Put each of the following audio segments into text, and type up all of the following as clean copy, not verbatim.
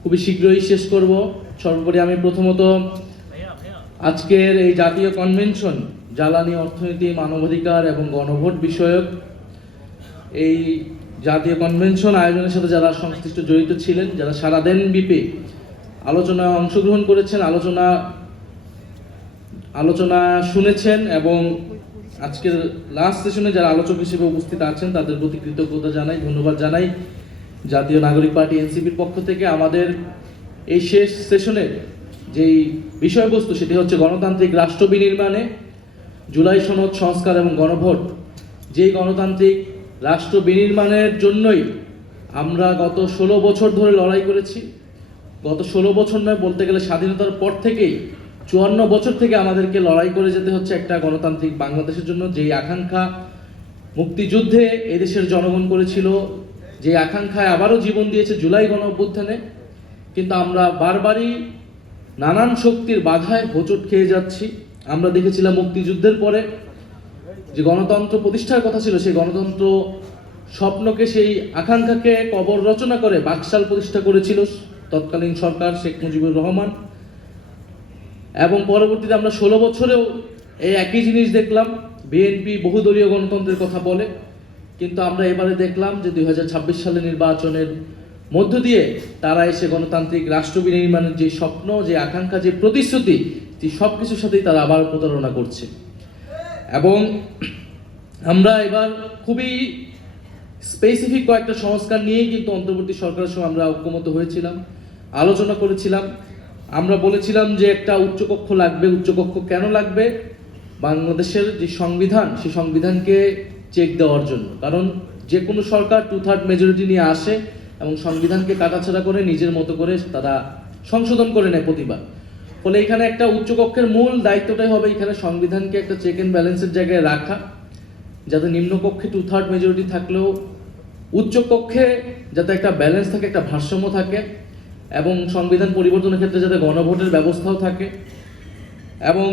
খুবই শীঘ্রই শেষ করব। সর্বোপরি আমি প্রথমত আজকের এই জাতীয় কনভেনশন জ্বালানি অর্থনীতি মানবাধিকার এবং গণভোট বিষয়ক এই জাতীয় কনভেনশন আয়োজনের সাথে যারা সংশ্লিষ্ট জড়িত ছিলেন, যারা সারাদিন ব্যাপী আলোচনায় অংশগ্রহণ করেছেন, আলোচনা শুনেছেন এবং আজকের লাস্ট সেশনে যারা আলোচক হিসেবে উপস্থিত আছেন তাদের প্রতি কৃতজ্ঞতা জানাই, ধন্যবাদ জানাই। জাতীয় নাগরিক পার্টি এনসিপির পক্ষ থেকে আমাদের এই শেষ সেশনের যেই বিষয়বস্তু সেটি হচ্ছে গণতান্ত্রিক রাষ্ট্র বিনির্মাণে জুলাই সনদ সংস্কার এবং গণভোট। যেই গণতান্ত্রিক রাষ্ট্র বিনির্মাণের জন্যই আমরা গত 16 বছর ধরে লড়াই করেছি। গত 16 বছর নয়, বলতে গেলে স্বাধীনতার পর থেকেই 54 বছর থেকে আমাদেরকে লড়াই করে যেতে হচ্ছে একটা গণতান্ত্রিক বাংলাদেশের জন্য। যেই আকাঙ্ক্ষা মুক্তিযুদ্ধে এদেশের জনগণ করেছিল, যে আকাঙ্ক্ষায় আবারও জীবন দিয়েছে জুলাই গণ অভ্যুত্থানে, কিন্তু আমরা বারবারই নানান শক্তির বাধায় হোঁচট খেয়ে যাচ্ছি। আমরা দেখেছিলাম মুক্তিযুদ্ধের পরে যে গণতন্ত্র প্রতিষ্ঠার কথা ছিল, সেই গণতন্ত্র স্বপ্নকে, সেই আকাঙ্ক্ষাকে কবর রচনা করে বাকশাল প্রতিষ্ঠা করেছিল তৎকালীন সরকার শেখ মুজিবুর রহমান। এবং পরবর্তীতে আমরা 16 বছরেও এই একই জিনিস দেখলাম। বিএনপি বহুদলীয় গণতন্ত্রের কথা বলে, কিন্তু আমরা এবারে দেখলাম যে 2026 সালে নির্বাচনের মধ্য দিয়ে তারা এসে গণতান্ত্রিক রাষ্ট্র বিনির্মাণের যে স্বপ্ন, যে আকাঙ্ক্ষা, যে প্রতিশ্রুতি, সব কিছুর সাথেই তারা আবার প্রতারণা করছে। এবং আমরা এবার খুবই স্পেসিফিক কয়েকটা সংস্কার নিয়েই কিন্তু অন্তর্বর্তী সরকারের সময় আমরা ঐক্যমত হয়েছিলাম, আলোচনা করেছিলাম। আমরা বলেছিলাম যে একটা উচ্চকক্ষ লাগবে। উচ্চকক্ষ কেন লাগবে? বাংলাদেশের যে সংবিধান, সেই সংবিধানকে চেক দেওয়ার জন্য। কারণ যে কোনো সরকার 2/3 মেজরিটি নিয়ে আসে এবং সংবিধানকে কাটাছাড়া করে নিজের মতো করে তারা সংশোধন করে নেয় প্রতিবার। ফলে এখানে একটা উচ্চকক্ষের মূল দায়িত্বটাই হবে এখানে সংবিধানকে একটা চেক অ্যান্ড ব্যালেন্সের জায়গায় রাখা, যাতে নিম্নকক্ষে 2/3 মেজরিটি থাকলেও উচ্চকক্ষে যাতে একটা ব্যালেন্স থাকে, একটা ভারসাম্য থাকে, এবং সংবিধান পরিবর্তনের ক্ষেত্রে যাতে গণভোটের ব্যবস্থাও থাকে। এবং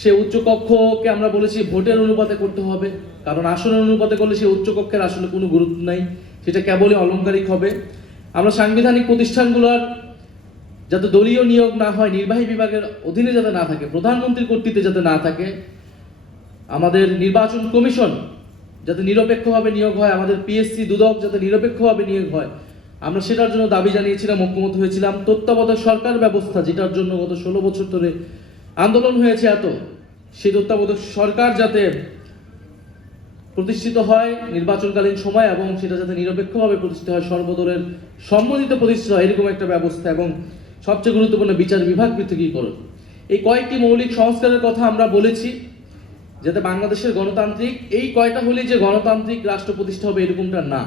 সে উচ্চকক্ষকে আমরা বলেছি ভোটের অনুপাতে করতে হবে, কারণ আসনের অনুপাতে করলে সে উচ্চকক্ষের আসলে কোনো গুরুত্ব নাই, সেটা কেবলই অলংকারিক হবে। আমরা সাংবিধানিক প্রতিষ্ঠানগুলোর যাতে দলীয় নিয়োগ না হয়, নির্বাহী বিভাগের অধীনে যাতে না থাকে, প্রধানমন্ত্রীর কর্তৃত্বে যাতে না থাকে, আমাদের নির্বাচন কমিশন যাতে নিরপেক্ষভাবে নিয়োগ হয়, আমাদের পিএসসি দুদক যাতে নিরপেক্ষভাবে নিয়োগ হয়, আমরা সেটার জন্য দাবি জানিয়েছিলাম, ঐক্যমত হয়েছিলাম। তত্ত্বাবধায়ক সরকার ব্যবস্থা, যেটার জন্য গত 16 বছর ধরে আন্দোলন হয়েছে এত, সেই তত্ত্বাবধায়ক সরকার যাতে প্রতিষ্ঠিত হয় নির্বাচনকালীন সময়, এবং সেটা যাতে নিরপেক্ষভাবে প্রতিষ্ঠিত হয়, সর্বদলের সম্মতিত প্রতিষ্ঠিত হয়, এরকম একটা ব্যবস্থা। এবং সবচেয়ে গুরুত্বপূর্ণ বিচার বিভাগ পৃথকীকরণ। এই কয়েকটি মৌলিক সংস্কারের কথা আমরা বলেছি, যাতে বাংলাদেশের গণতান্ত্রিক এই কয়টা হলেই যে গণতান্ত্রিক রাষ্ট্র প্রতিষ্ঠা হবে এরকমটা না।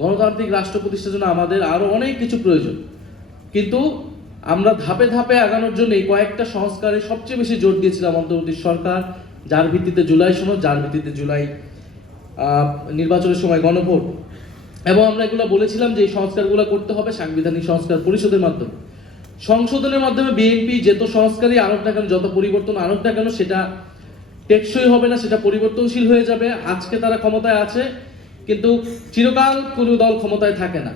গণতান্ত্রিক রাষ্ট্র প্রতিষ্ঠার জন্য আমাদের আরো অনেক কিছু প্রয়োজন, কিন্তু আমরা ধাপে ধাপে আগানোর জন্য এই কয়েকটা সংস্কারে সবচেয়ে বেশি জোর দিয়েছিলাম অন্তর্বর্তী সরকার, যার ভিত্তিতে জুলাই সনদ, যার ভিত্তিতে জুলাই নির্বাচনের সময় গণভোট। এবং আমরা এগুলো বলেছিলাম যে এই সংস্কারগুলো করতে হবে সাংবিধানিক সংস্কার পরিষদের মাধ্যমে। সংশোধনের মাধ্যমে বিএনপি যত সংস্কারই আনুক না কেন, যত পরিবর্তন আনুক না কেন, সেটা টেকসই হবে না, সেটা পরিবর্তনশীল হয়ে যাবে। আজকে তারা ক্ষমতায় আছে, কিন্তু চিরকাল কোনো দল ক্ষমতায় থাকে না।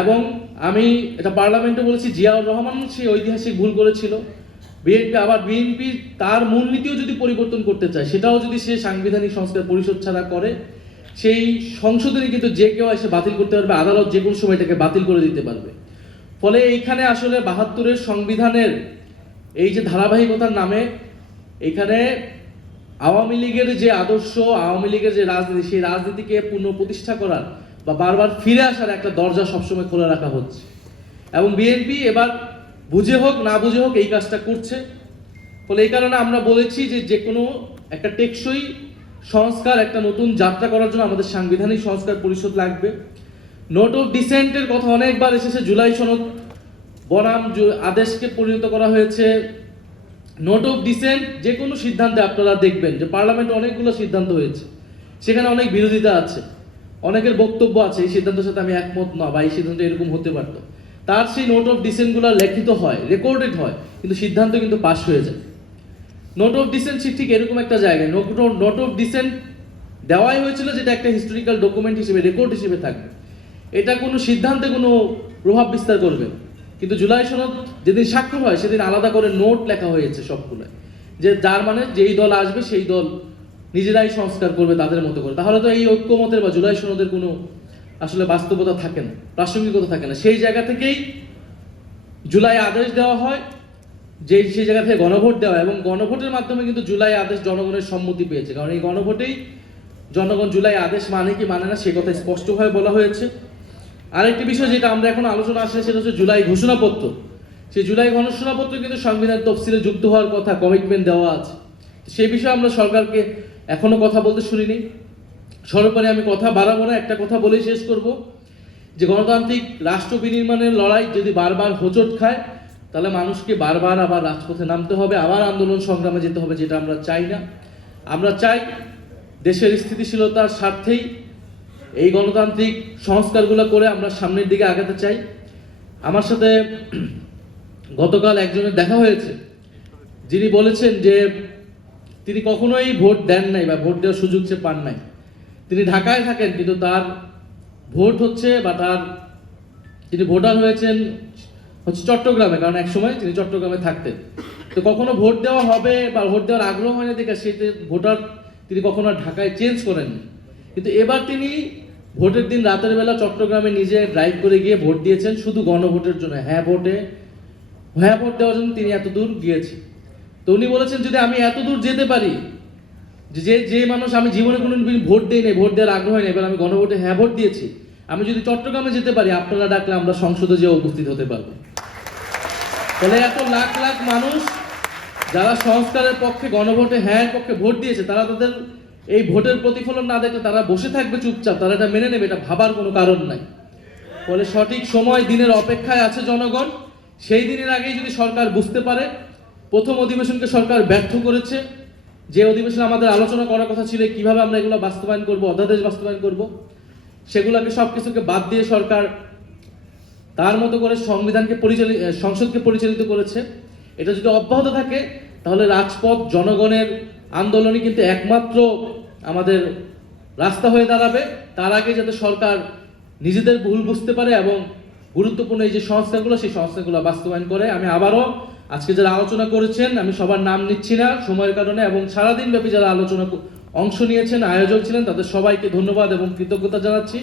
এবং আমি এটা পার্লামেন্টে বলেছি, জিয়াউর রহমান সেই ঐতিহাসিক ভুল করেছিল। বিএনপি তার মূলনীতিও যদি পরিবর্তন করতে চায়, সেটাও যদি সে সাংবিধানিক সংস্কার পরিষদ ছাড়া করে, সেই সংশোধনী কিন্তু যে কেউ এসে বাতিল করতে পারবে, আদালত যে কোনো সময় এটাকে বাতিল করে দিতে পারবে। ফলে এইখানে আসলে 72-এর সংবিধানের এই যে ধারাবাহিকতার নামে এখানে আওয়ামী লীগের যে আদর্শ, আওয়ামী লীগের যে রাজনীতি, সেই রাজনীতিকে পুনঃপ্রতিষ্ঠা করার বা বারবার ফিরে আসার একটা দরজা সবসময় খোলা রাখা হচ্ছে। এবং বিএনপি এবার বুঝে হোক না বুঝে হোক এই কাজটা করছে। ফলে এই কারণে আমরা বলেছি যে কোনো একটা টেকসই সংস্কার, একটা নতুন যাত্রা করার জন্য আমাদের সাংবিধানিক সংস্কার পরিষদ লাগবে। নোট অফ ডিসেন্টের কথা অনেকবার এসেছে, জুলাই সনদ বনাম আদেশকে পরিণত করা হয়েছে। নোট অফ ডিসেন্ট যে কোনো সিদ্ধান্তে আপনারা দেখবেন যে পার্লামেন্টে অনেকগুলো সিদ্ধান্ত হয়েছে, সেখানে অনেক বিরোধিতা আছে, অনেকের বক্তব্য আছে এই সিদ্ধান্তের সাথে আমি একমত না, বা এই সিদ্ধান্ত এরকম হতে পারতো। তার সেই নোট অফ ডিসেন্টগুলো লিখিত হয়, রেকর্ডেড হয়, কিন্তু সিদ্ধান্ত কিন্তু পাস হয়ে যায়। নোট অফ ডিসেন্ট ঠিক এরকম একটা জায়গায় নোট অফ ডিসেন্ট দেওয়াই হয়েছিল, যেটা একটা হিস্টোরিক্যাল ডকুমেন্ট হিসেবে, রেকর্ড হিসেবে থাকবে। এটা কোনো সিদ্ধান্তে কোনো প্রভাব বিস্তার করবে না। কিন্তু জুলাই সনদ যেদিন স্বাক্ষর হয় সেদিন আলাদা করে নোট লেখা হয়েছে সবগুলো, যে যার মানে যেই দল আসবে সেই দল নিজেরাই সংস্কার করবে তাদের মতো করে। তাহলে তো এই ঐক্যমতের বা জুলাই সনদের কোনো আসলে বাস্তবতা থাকে না, প্রাসঙ্গিকতা থাকে না। সেই জায়গা থেকেই জুলাই আদেশ দেওয়া হয়, যে সেই জায়গা থেকে গণভোট দেওয়া, এবং গণভোটের মাধ্যমে কিন্তু জুলাই আদেশ জনগণের সম্মতি পেয়েছে। কারণ এই গণভোটেই জনগণ জুলাই আদেশ মানে কি মানে না সে কথা স্পষ্টভাবে বলা হয়েছে। আরেকটি বিষয় যেটা আমরা এখন আলোচনা আসলে সেটা হচ্ছে জুলাই ঘোষণাপত্র। সেই জুলাই ঘোষণাপত্র কিন্তু সংবিধান তফসিলে যুক্ত হওয়ার কথা, কমিটমেন্ট দেওয়া আছে। সেই বিষয়ে আমরা সরকারকে এখনো কথা বলতে শুনিনি। সর্বোপরি আমি কথা বাড়াবো না, একটা কথা বলেই শেষ করব, যে গণতান্ত্রিক রাষ্ট্র বিনির্মাণের লড়াই যদি বারবার হোঁচট খায় তাহলে মানুষকে বারবার আবার রাজপথে নামতে হবে, আবার আন্দোলন সংগ্রামে যেতে হবে, যেটা আমরা চাই না। আমরা চাই দেশের স্থিতিশীলতার স্বার্থেই এই গণতান্ত্রিক সংস্কারগুলো করে আমরা সামনের দিকে আগাতে চাই। আমার সাথে গতকাল একজনের দেখা হয়েছে, যিনি বলেছেন যে তিনি কখনোই ভোট দেন নাই বা ভোট দেওয়ার সুযোগ সে পান নাই। তিনি ঢাকায় থাকেন, কিন্তু তার ভোট হচ্ছে বা তিনি ভোটার হয়েছেন চট্টগ্রামে, কারণ এক সময় তিনি চট্টগ্রামে থাকতেন। তো কখনো ভোট দেওয়া হবে বা ভোট দেওয়ার আগ্রহ হয়নি দেখে সেতে ভোটার তিনি কখনো ঢাকায় চেঞ্জ করেননি। কিন্তু এবার তিনি ভোটের দিন রাতের বেলা চট্টগ্রামে নিজে ড্রাইভ করে গিয়ে ভোট দিয়েছেন শুধু গণভোটের জন্য। হ্যাঁ ভোট দেওয়ার জন্য তিনি এত দূর গিয়েছেন। তো উনি বলেছেন যদি আমি এত দূর যেতে পারি, যে মানুষ আমি জীবনে কোনো ভোট দিই নাই, ভোট দেওয়ার আগ্রহ নেই, এবার আমি গণভোটে হ্যাঁ ভোট দিয়েছি, আমি যদি চট্টগ্রামে যেতে পারি আপনারা ডাকলে আমরা সংসদে যেয়ে উপস্থিত হতে পারবো। তাহলে এত লাখ লাখ মানুষ যারা সংস্কারের পক্ষে গণভোটে হ্যাঁ পক্ষে ভোট দিয়েছে, তারা তাদের এই ভোটের প্রতিফলন না দেখলে তারা বসে থাকবে চুপচাপ, তারা এটা মেনে নেবে, এটা ভাবার কোনো কারণ নাই। ফলে সঠিক সময় দিনের অপেক্ষায় আছে জনগণ। সেই দিনের আগেই যদি সরকার বুঝতে পারে প্রথম অধিবেশনকে সরকার ব্যর্থ করেছে, যে অধিবেশনে আমাদের আলোচনা করার কথা ছিল কিভাবে আমরা এগুলো বাস্তবায়ন করব, অধ্যাদেশ বাস্তবায়ন করব, সেগুলোকে সবকিছুকে বাদ দিয়ে সরকার তার মতো করে সংসদকে পরিচালিত করেছে। এটা যদি অব্যাহত থাকে তাহলে রাজপথ জনগণের আন্দোলনই কিন্তু একমাত্র আমাদের রাস্তা হয়ে দাঁড়াবে। তার আগে যাতে সরকার নিজেদের ভুল বুঝতে পারে এবং গুরুত্বপূর্ণ এই যে সংস্কারগুলো সেই সংস্কারগুলো বাস্তবায়ন করে। আমি আবারও আজকে যারা আলোচনা করেছেন, আমি সবার নাম নিচ্ছি না সময়ের কারণে, এবং সারাদিন ব্যাপী যারা আলোচনা অংশ নিয়েছেন, আয়োজক ছিলেন, তাদের সবাইকে ধন্যবাদ এবং কৃতজ্ঞতা জানাচ্ছি।